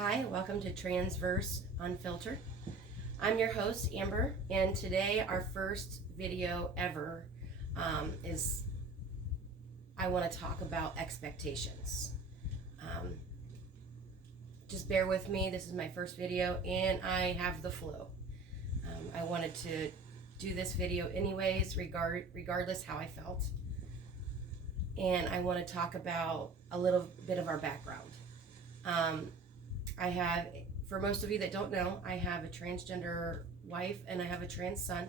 Hi, welcome to Transverse Unfiltered. I'm your host, Amber, and today our first video ever is I want to talk about expectations. Just bear with me, this is my first video and I have the flu. I wanted to do this video anyways, regardless how I felt. And I want to talk about a little bit of our background. I have, for most of you that don't know, I have a transgender wife and I have a trans son.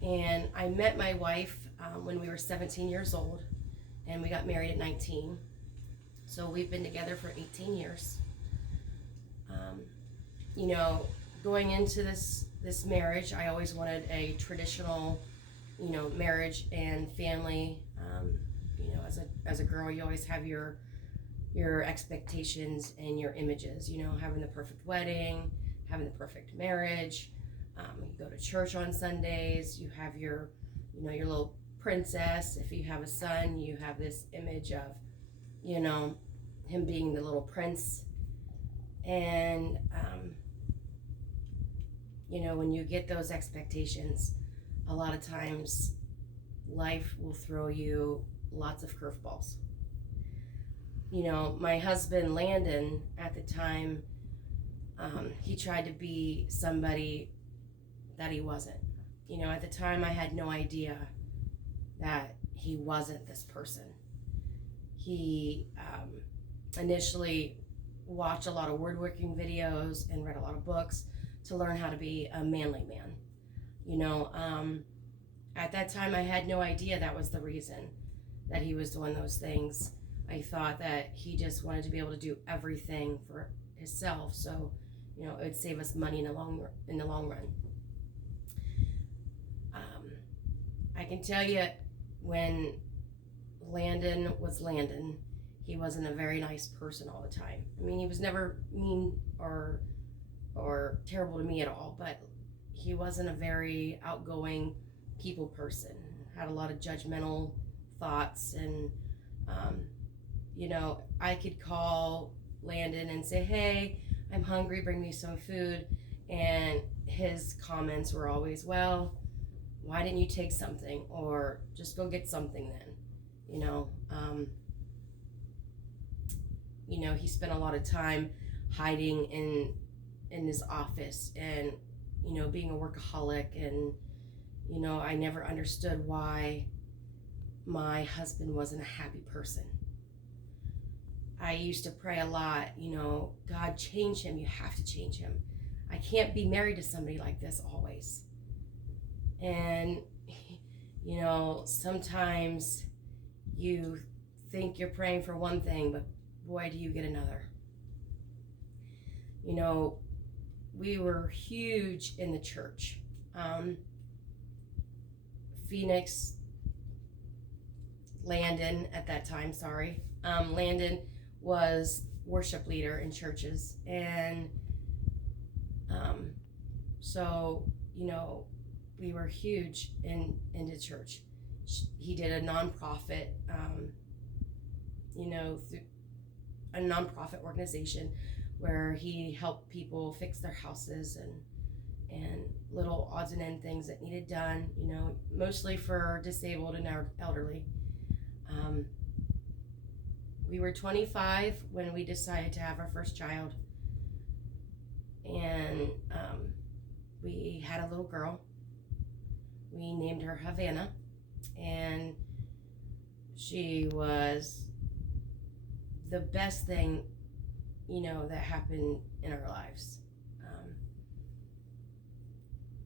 And I met my wife when we were 17 years old and we got married at 19. So we've been together for 18 years. Going into this marriage, I always wanted a traditional, marriage and family. As a girl, you always have your expectations and your images, having the perfect wedding, having the perfect marriage. You go to church on Sundays, you have your little princess. If you have a son, you have this image of, him being the little prince. And, when you get those expectations, a lot of times life will throw you lots of curveballs. My husband, Landon, at the time, he tried to be somebody that he wasn't. At the time, I had no idea that he wasn't this person. He initially watched a lot of woodworking videos and read a lot of books to learn how to be a manly man. At that time, I had no idea that was the reason that he was doing those things. I thought that he just wanted to be able to do everything for himself, so it would save us money in the long run. I can tell you, when Landon was Landon, he wasn't a very nice person all the time. I mean, he was never mean or terrible to me at all, but he wasn't a very outgoing people person. Had a lot of judgmental thoughts, and I could call Landon and say, "Hey, I'm hungry, bring me some food," and his comments were always, "Well, why didn't you take something, or just go get something then?" He spent a lot of time hiding in his office and being a workaholic, and I never understood why my husband wasn't a happy person. I used to pray a lot, God, change him. You have to change him. I can't be married to somebody like this always. And, sometimes you think you're praying for one thing, but boy, do you get another. We were huge in the church. Phoenix, Landon at that time, Landon was worship leader in churches, and we were huge into church. He did a nonprofit, through a nonprofit organization where he helped people fix their houses and little odds and end things that needed done, mostly for disabled and elderly. We were 25 when we decided to have our first child, and we had a little girl. We named her Havana, and she was the best thing, that happened in our lives.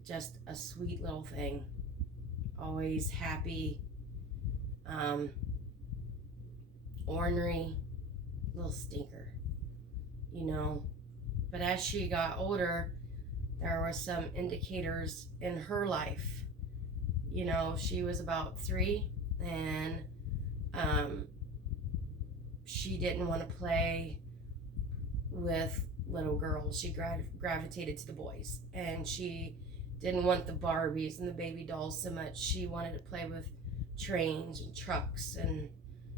Just a sweet little thing, always happy, ornery little stinker, but as she got older, there were some indicators in her life. She was about 3, and she didn't want to play with little girls. She gravitated to the boys, and she didn't want the Barbies and the baby dolls so much. She wanted to play with trains and trucks, and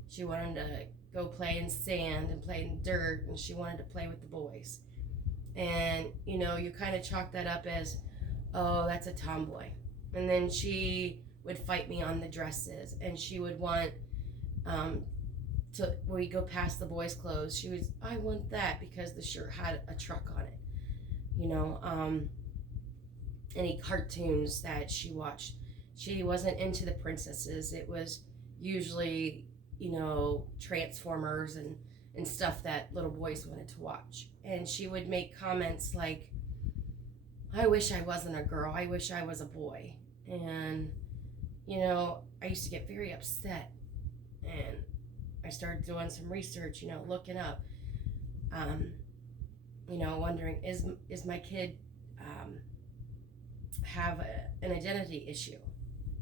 she wanted to go play in sand and play in dirt, and she wanted to play with the boys. And, you know, you kind of chalk that up as, oh, that's a tomboy. And then she would fight me on the dresses, and she would want to, when we go past the boys' clothes, she was, I want that because the shirt had a truck on it. You know, any cartoons that she watched, she wasn't into the princesses. It was usually, you know, Transformers and stuff that little boys wanted to watch. And she would make comments like, I wish I wasn't a girl. I wish I was a boy. And, you know, I used to get very upset. And I started doing some research, you know, looking up, you know, wondering, is my kid have an identity issue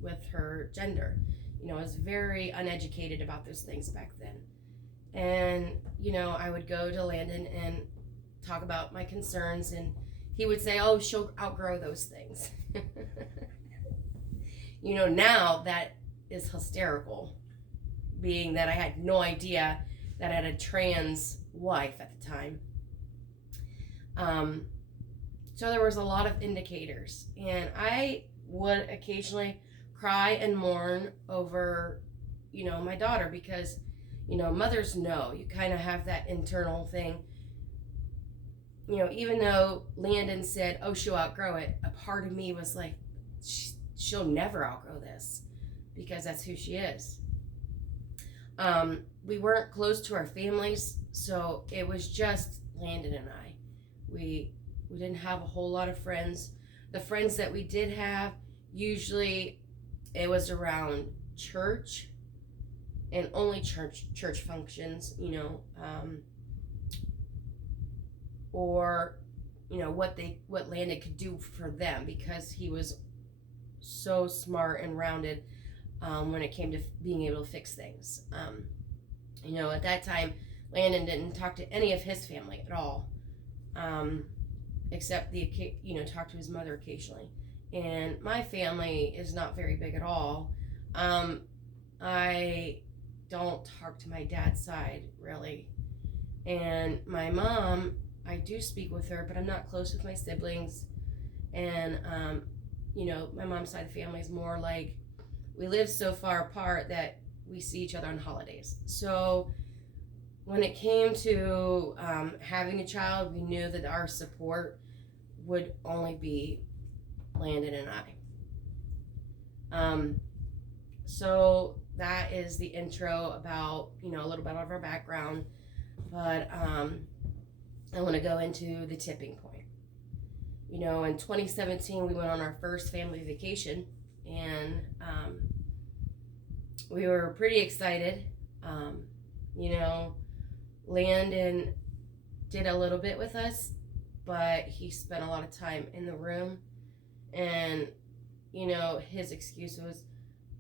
with her gender? You know, I was very uneducated about those things back then. And, you know, I would go to Landon and talk about my concerns, and he would say, oh, she'll outgrow those things. You know, now that is hysterical, being that I had no idea that I had a trans wife at the time. So there was a lot of indicators, and I would occasionally cry and mourn over, you know, my daughter, because, you know, mothers know, you kind of have that internal thing. You know, even though Landon said, oh, she'll outgrow it, a part of me was like, she'll never outgrow this, because that's who she is. We weren't close to our families, so it was just Landon and I. We didn't have a whole lot of friends. The friends that we did have, usually it was around church, and only church functions, you know, or, you know, what Landon could do for them, because he was so smart and rounded when it came to being able to fix things. You know, at that time, Landon didn't talk to any of his family at all, except talk to his mother occasionally. And my family is not very big at all. I don't talk to my dad's side, really. And my mom, I do speak with her, but I'm not close with my siblings. And, you know, my mom's side of the family is more like, we live so far apart that we see each other on holidays. So when it came to having a child, we knew that our support would only be Landon and I. So that is the intro about, you know, a little bit of our background. But I want to go into the tipping point. You know, in 2017, we went on our first family vacation, and we were pretty excited. You know, Landon did a little bit with us, but he spent a lot of time in the room. And, you know, his excuse was,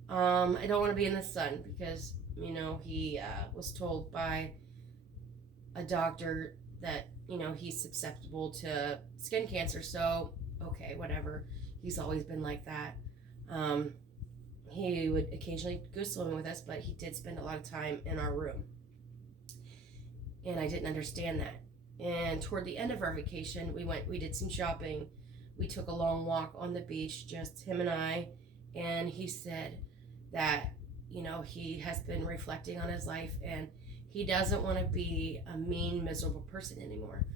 I don't want to be in the sun, because, you know, he was told by a doctor that, you know, he's susceptible to skin cancer. So, okay, whatever. He's always been like that. He would occasionally go swimming with us, but he did spend a lot of time in our room. And I didn't understand that. And toward the end of our vacation, we did some shopping. We took a long walk on the beach, just him and I. And he said that, you know, he has been reflecting on his life, and he doesn't want to be a mean, miserable person anymore.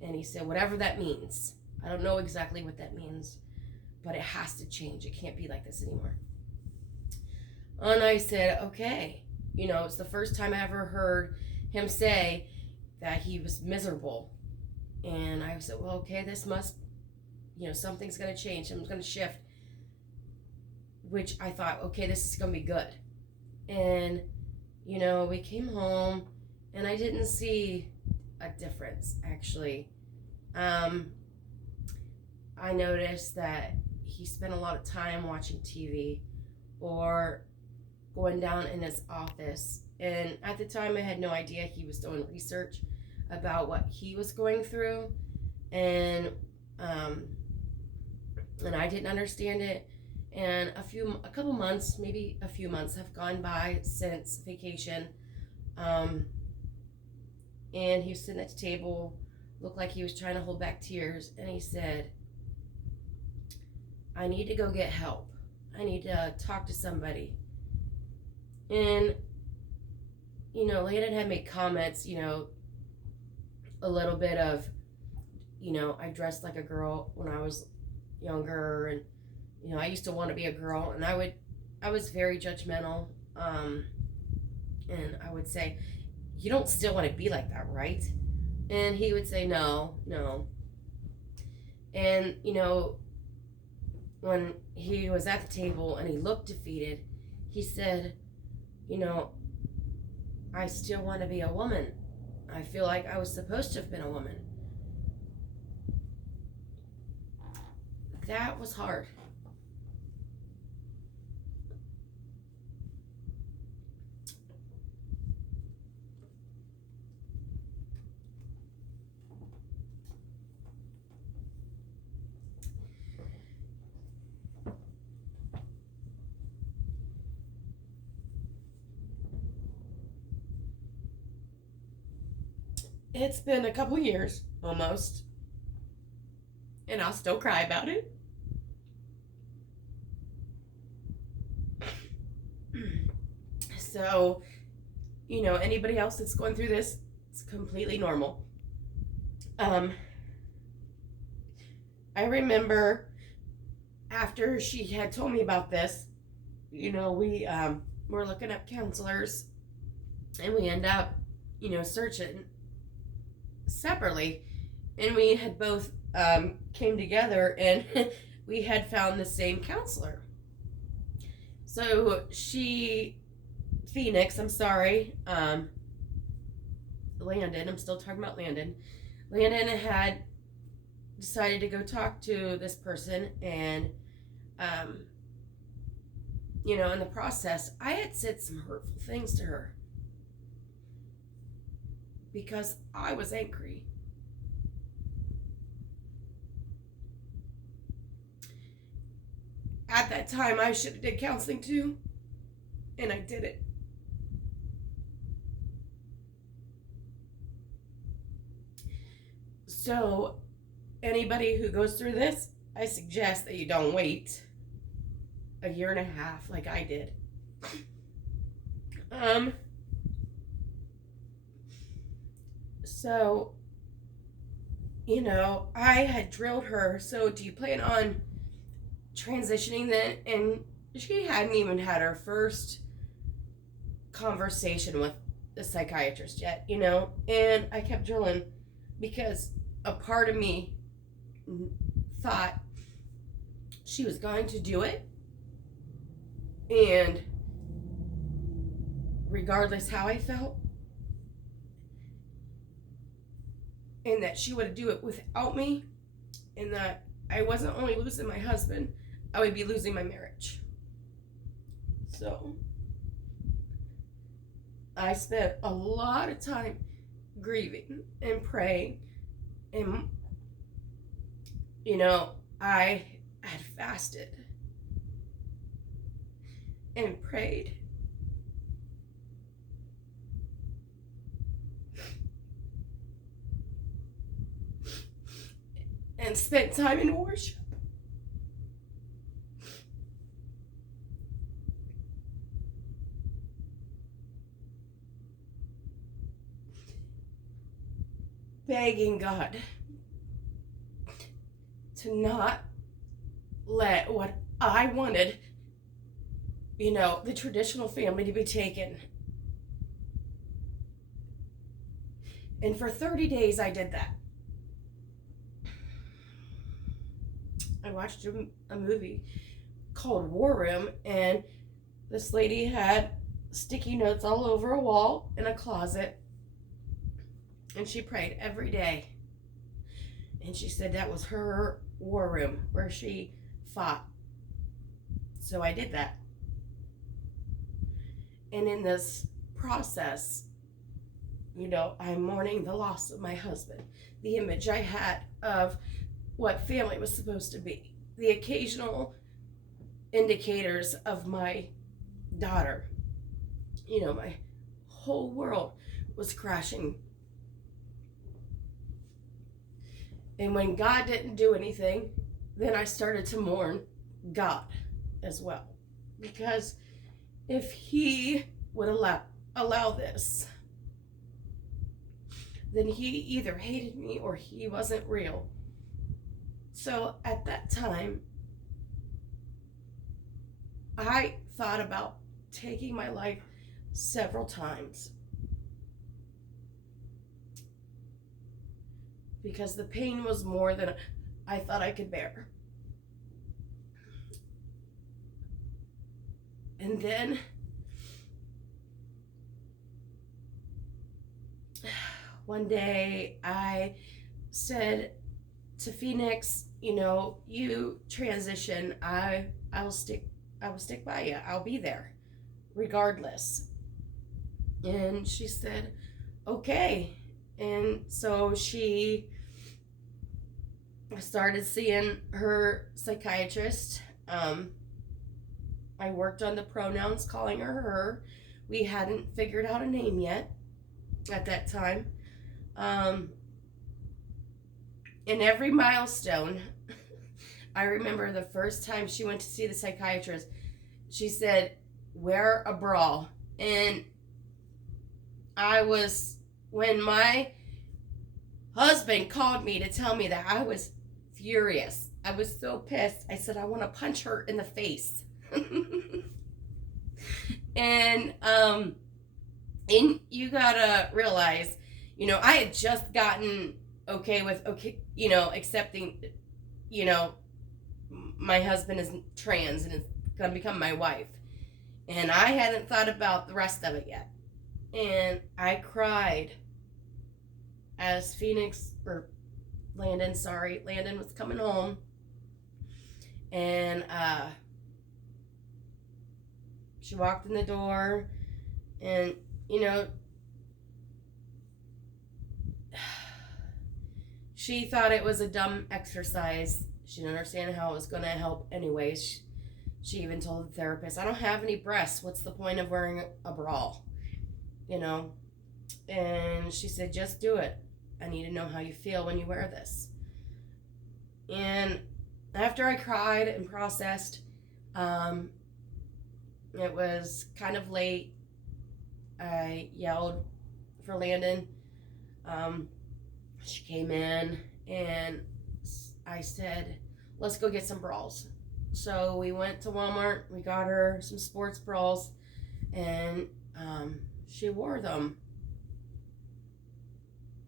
And he said, whatever that means, I don't know exactly what that means, but it has to change. It can't be like this anymore. And I said, okay. You know, it's the first time I ever heard him say that he was miserable. And I said, well, okay, this must, you know, something's going to change. Something's going to shift. Which I thought, okay, this is going to be good. And, you know, we came home, and I didn't see a difference, actually. I noticed that he spent a lot of time watching TV or going down in his office. And at the time, I had no idea he was doing research about what he was going through. And I didn't understand it. And a couple months, maybe a few months have gone by since vacation. and he was sitting at the table, looked like he was trying to hold back tears, and he said, I need to go get help. I need to talk to somebody. And, Landon had made comments, a little bit of, I dressed like a girl when I was younger, and, I used to want to be a girl, and I was very judgmental, and I would say, you don't still want to be like that, right? And he would say, no. And, when he was at the table and he looked defeated, he said, I still want to be a woman. I feel like I was supposed to have been a woman. That was hard. It's been a couple years, almost, and I'll still cry about it. So, anybody else that's going through this, it's completely normal. I remember after she had told me about this, we were looking up counselors, and we end up, searching separately, and we had both came together, and we had found the same counselor. So Phoenix, I'm sorry, Landon, I'm still talking about Landon had decided to go talk to this person, and in the process, I had said some hurtful things to her because I was angry. At that time, I should have did counseling too, and I did it. So, anybody who goes through this, I suggest that you don't wait a year and a half like I did. So, I had drilled her, so do you plan on transitioning then? And she hadn't even had her first conversation with the psychiatrist yet, and I kept drilling because a part of me thought she was going to do it, and regardless how I felt, and that she would do it without me, and that I wasn't only losing my husband, I would be losing my marriage. So I spent a lot of time grieving and praying, and I had fasted and prayed. And spent time in worship. Begging God to not let what I wanted, the traditional family to be taken. And for 30 days I did that. I watched a movie called War Room, and this lady had sticky notes all over a wall in a closet, and she prayed every day. And she said that was her war room where she fought. So I did that. And in this process, I'm mourning the loss of my husband, the image I had of what family was supposed to be, the occasional indicators of my daughter. My whole world was crashing And when God didn't do anything, then I started to mourn God as well. Because if he would allow this, then he either hated me or he wasn't real. So at that time, I thought about taking my life several times. Because the pain was more than I thought I could bear. And then one day I said to Phoenix, you transition. I will stick by you. I'll be there regardless. And she said, okay. And so she started seeing her psychiatrist. I worked on the pronouns, calling her her. We hadn't figured out a name yet at that time. In every milestone, I remember the first time she went to see the psychiatrist, she said, wear a bra. And when my husband called me to tell me that, I was furious. I was so pissed. I said, I want to punch her in the face. And you gotta realize, I had just gotten accepting, my husband is trans and is gonna become my wife. And I hadn't thought about the rest of it yet. And I cried as Landon was coming home. And she walked in the door, and she thought it was a dumb exercise. She didn't understand how it was going to help anyways. She even told the therapist, I don't have any breasts. What's the point of wearing a bra? And she said, just do it. I need to know how you feel when you wear this. And after I cried and processed, it was kind of late. I yelled for Landon. She came in and I said, let's go get some bras. So we went to Walmart. We got her some sports bras, and she wore them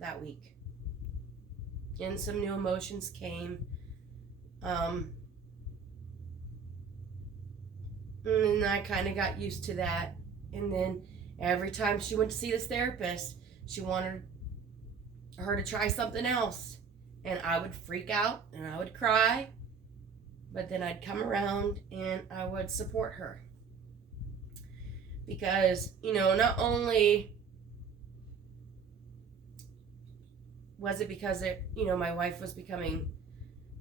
that week. And some new emotions came. And I kind of got used to that. And then every time she went to see this therapist, she wanted her to try something else. And I would freak out and I would cry. But then I'd come around and I would support her. Because, not only was it because my wife was becoming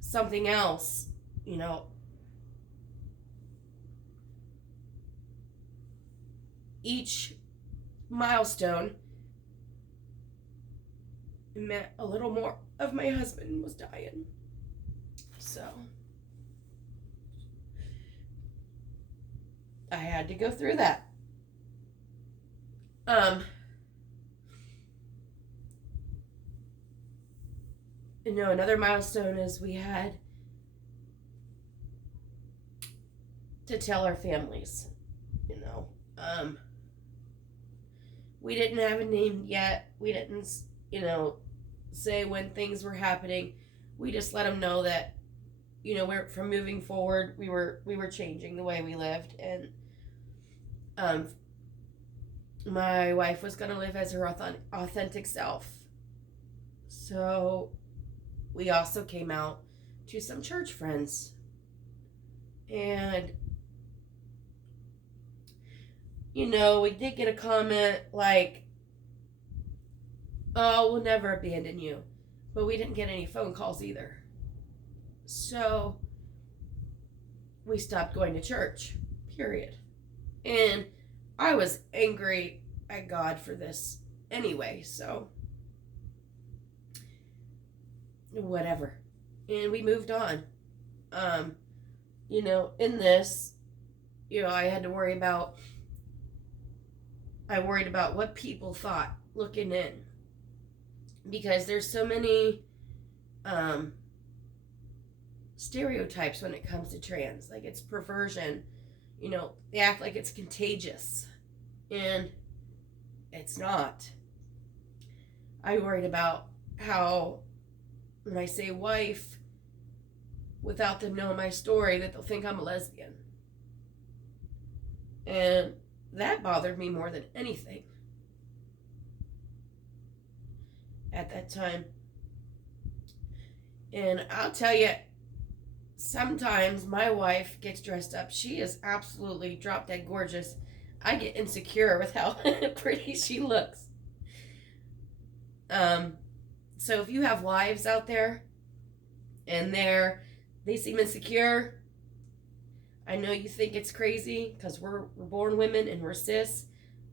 something else, each milestone meant a little more of my husband was dying. So I had to go through that. Another milestone is we had to tell our families, we didn't have a name yet. We didn't, say when things were happening. We just let them know that, we're from moving forward, we were changing the way we lived, and my wife was going to live as her authentic self. So we also came out to some church friends, and we did get a comment like, oh, we'll never abandon you, but we didn't get any phone calls either. So we stopped going to church, period. And I was angry at God for this anyway, so whatever. And we moved on. In this, I worried about what people thought looking in. Because there's so many stereotypes when it comes to trans. Like, it's perversion. They act like it's contagious. And it's not. I worried about how, when I say wife, without them knowing my story, that they'll think I'm a lesbian. And that bothered me more than anything at that time. And I'll tell you, sometimes my wife gets dressed up. She is absolutely drop dead gorgeous. I get insecure with how pretty she looks. So if you have wives out there and they seem insecure, I know you think it's crazy because we're born women and we're cis,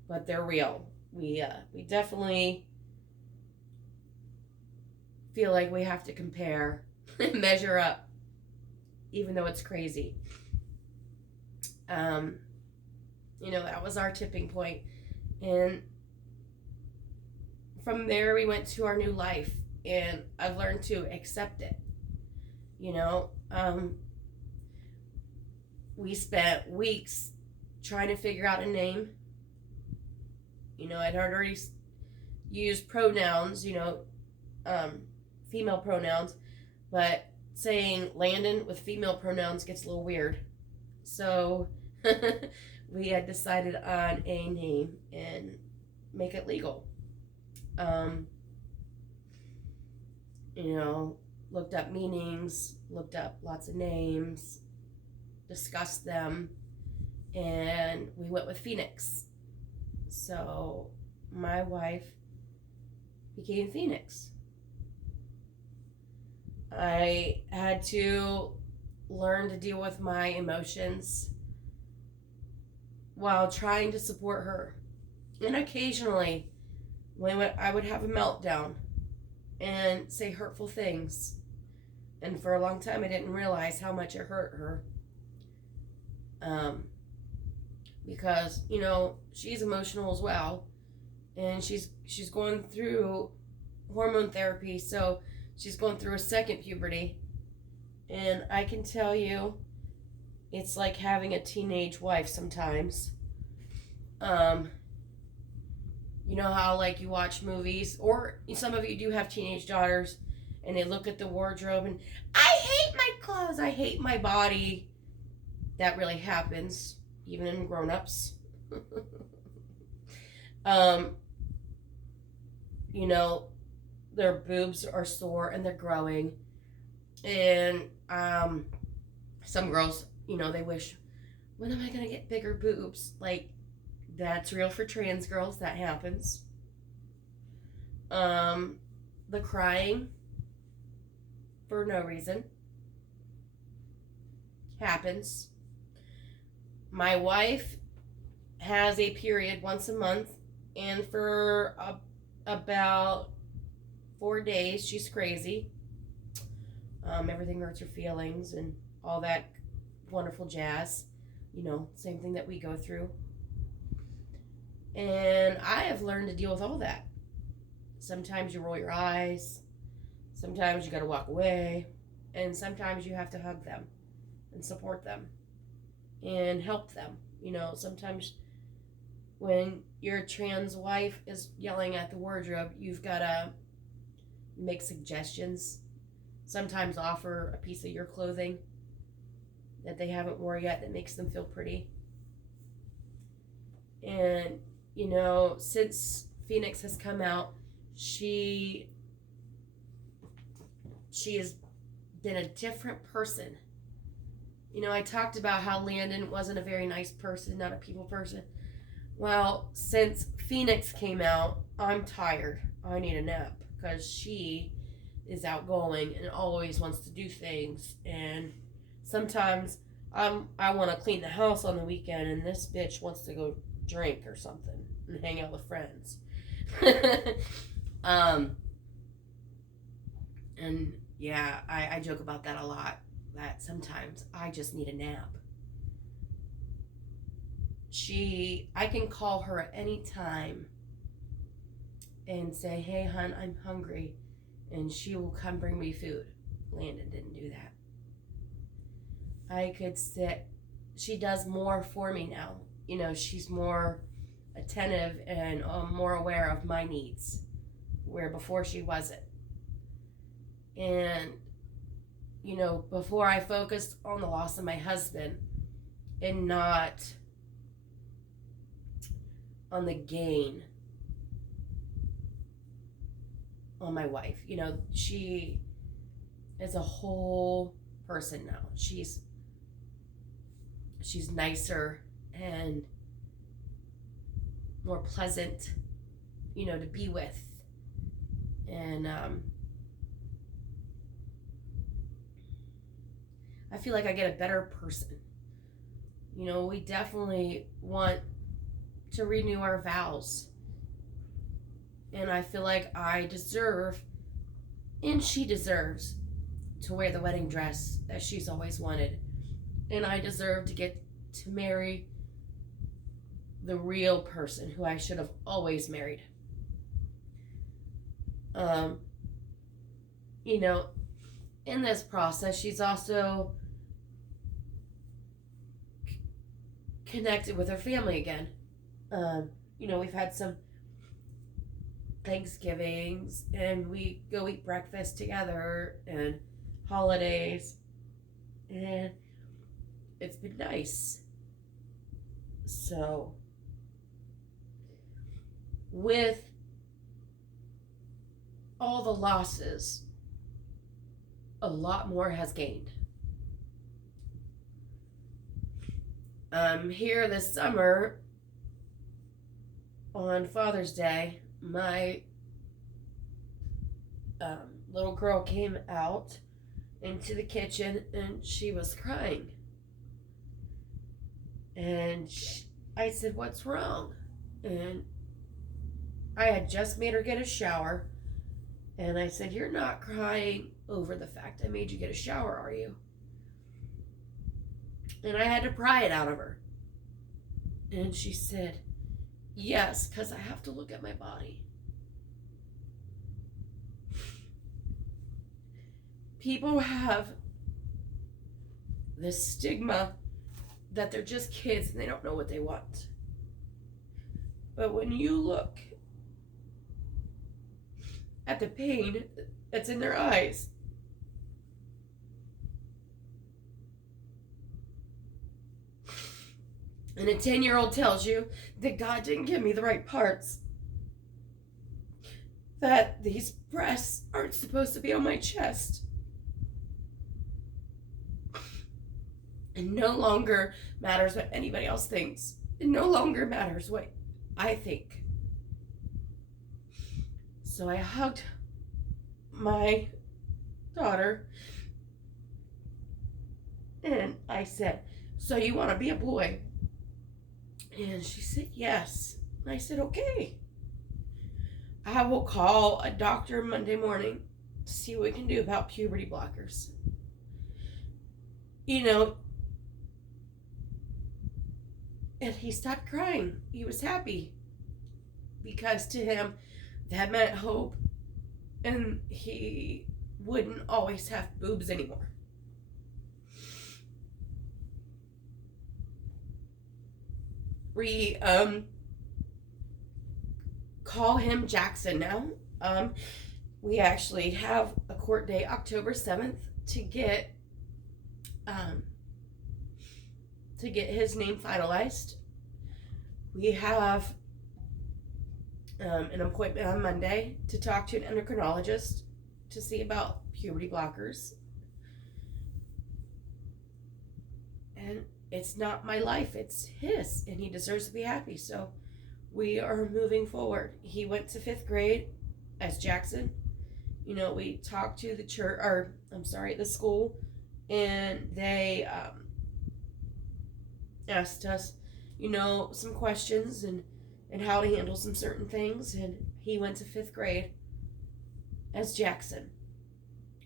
but they're real. We definitely feel like we have to compare and measure up, even though it's crazy. That was our tipping point. And from there, we went to our new life, and I've learned to accept it. We spent weeks trying to figure out a name. I'd already used pronouns, female pronouns, but saying Landon with female pronouns gets a little weird. So we had decided on a name and make it legal. Looked up meanings, looked up lots of names, discussed them, and we went with Phoenix. So my wife became Phoenix. I had to learn to deal with my emotions while trying to support her. And occasionally, I would have a meltdown and say hurtful things. And for a long time, I didn't realize how much it hurt her. Because, she's emotional as well. And she's going through hormone therapy, so she's going through a second puberty. And I can tell you, it's like having a teenage wife sometimes. You know how, like, you watch movies, or some of you do have teenage daughters, and they look at the wardrobe and, I hate my clothes, I hate my body. That really happens, even in grown-ups. Their boobs are sore and they're growing. And some girls, they wish, when am I going to get bigger boobs? Like, that's real for trans girls. That happens. The crying for no reason happens. My wife has a period once a month, and for about 4 days, she's crazy. Everything hurts her feelings and all that wonderful jazz. Same thing that we go through. And I have learned to deal with all that. Sometimes you roll your eyes. Sometimes you got to walk away. And sometimes you have to hug them and support them and help them. Sometimes when your trans wife is yelling at the wardrobe, you've got to make suggestions. Sometimes offer a piece of your clothing that they haven't worn yet that makes them feel pretty. And since Phoenix has come out, she has been a different person. I talked about how Landon wasn't a very nice person, not a people person. Well, since Phoenix came out, I'm tired. I need a nap because she is outgoing and always wants to do things. And sometimes I want to clean the house on the weekend, and this bitch wants to go drink or something and hang out with friends. And Yeah, I joke about that a lot, that sometimes I just need a nap. I can call her at any time and say, hey, hon, I'm hungry. And she will come bring me food. Landon didn't do that. I could sit. She does more for me now. She's more attentive and more aware of my needs, where before she wasn't. And, before I focused on the loss of my husband and not on the gain on my wife. She is a whole person now. She's nicer and more pleasant, to be with. And I feel like I get a better person. We definitely want to renew our vows. And I feel like I deserve, and she deserves, to wear the wedding dress that she's always wanted. And I deserve to get to marry the real person who I should have always married. In this process, she's also connected with her family again. We've had some Thanksgivings, and we go eat breakfast together, and holidays, and it's been nice. So, with all the losses, a lot more has gained. Here this summer, on Father's Day, my little girl came out into the kitchen and she was crying. And I said, what's wrong? And I had just made her get a shower. And I said, you're not crying over the fact I made you get a shower, are you? And I had to pry it out of her. And she said, yes, because I have to look at my body. People have this stigma that they're just kids and they don't know what they want. But when you look at the pain that's in their eyes, and a 10-year-old tells you that God didn't give me the right parts, that these breasts aren't supposed to be on my chest, it no longer matters what anybody else thinks. It no longer matters what I think. So I hugged my daughter and I said, so you want to be a boy? And she said, yes. And I said, okay. I will call a doctor Monday morning to see what we can do about puberty blockers. And he stopped crying. He was happy. Because to him, that meant hope. And he wouldn't always have boobs anymore. We call him Jackson now. We actually have a court date October 7th to get his name finalized. We have an appointment on Monday to talk to an endocrinologist to see about puberty blockers. And it's not my life, it's his, and he deserves to be happy. So we are moving forward. He went to 5th grade as Jackson. We talked to the school, and they asked us, some questions and how to handle some certain things, and he went to 5th grade as Jackson.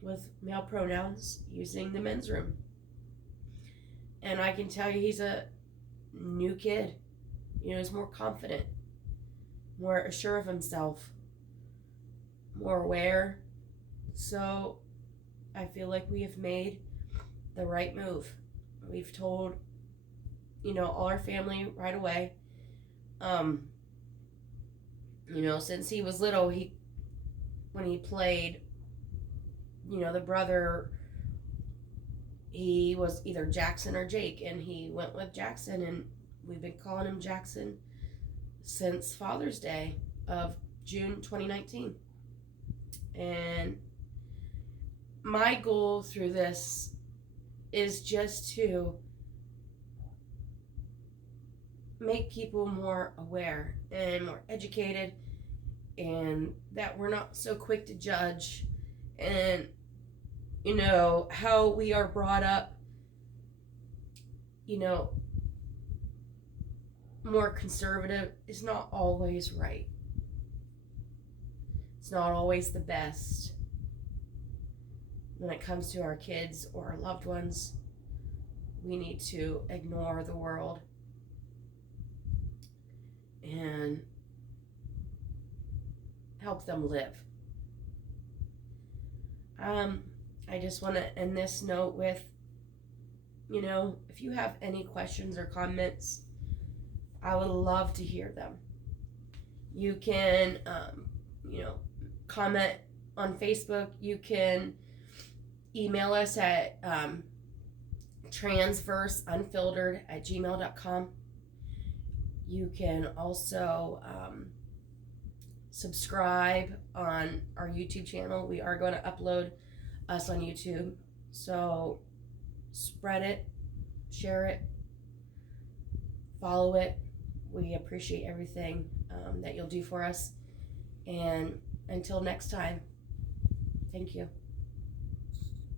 with male pronouns using the men's room. And I can tell you he's a new kid. You know, he's more confident, more assured of himself, more aware. So I feel like we have made the right move. We've told, you know, all our family right away. You know, since he was little, when he played, you know, the brother, he was either Jackson or Jake, and he went with Jackson, and we've been calling him Jackson since Father's Day of June 2019. And my goal through this is just to make people more aware and more educated, and that we're not so quick to judge. And you know how we are brought up, you know, more conservative is not always right. It's not always the best when it comes to our kids or our loved ones. We need to ignore the world and help them live. I just want to end this note with, you know, if you have any questions or comments, I would love to hear them. You can, you know, comment on Facebook. You can email us at transverseunfiltered@gmail.com. You can also subscribe on our YouTube channel. We are going to upload us on YouTube. So spread it, share it, follow it. We appreciate everything that you'll do for us. And until next time, thank you.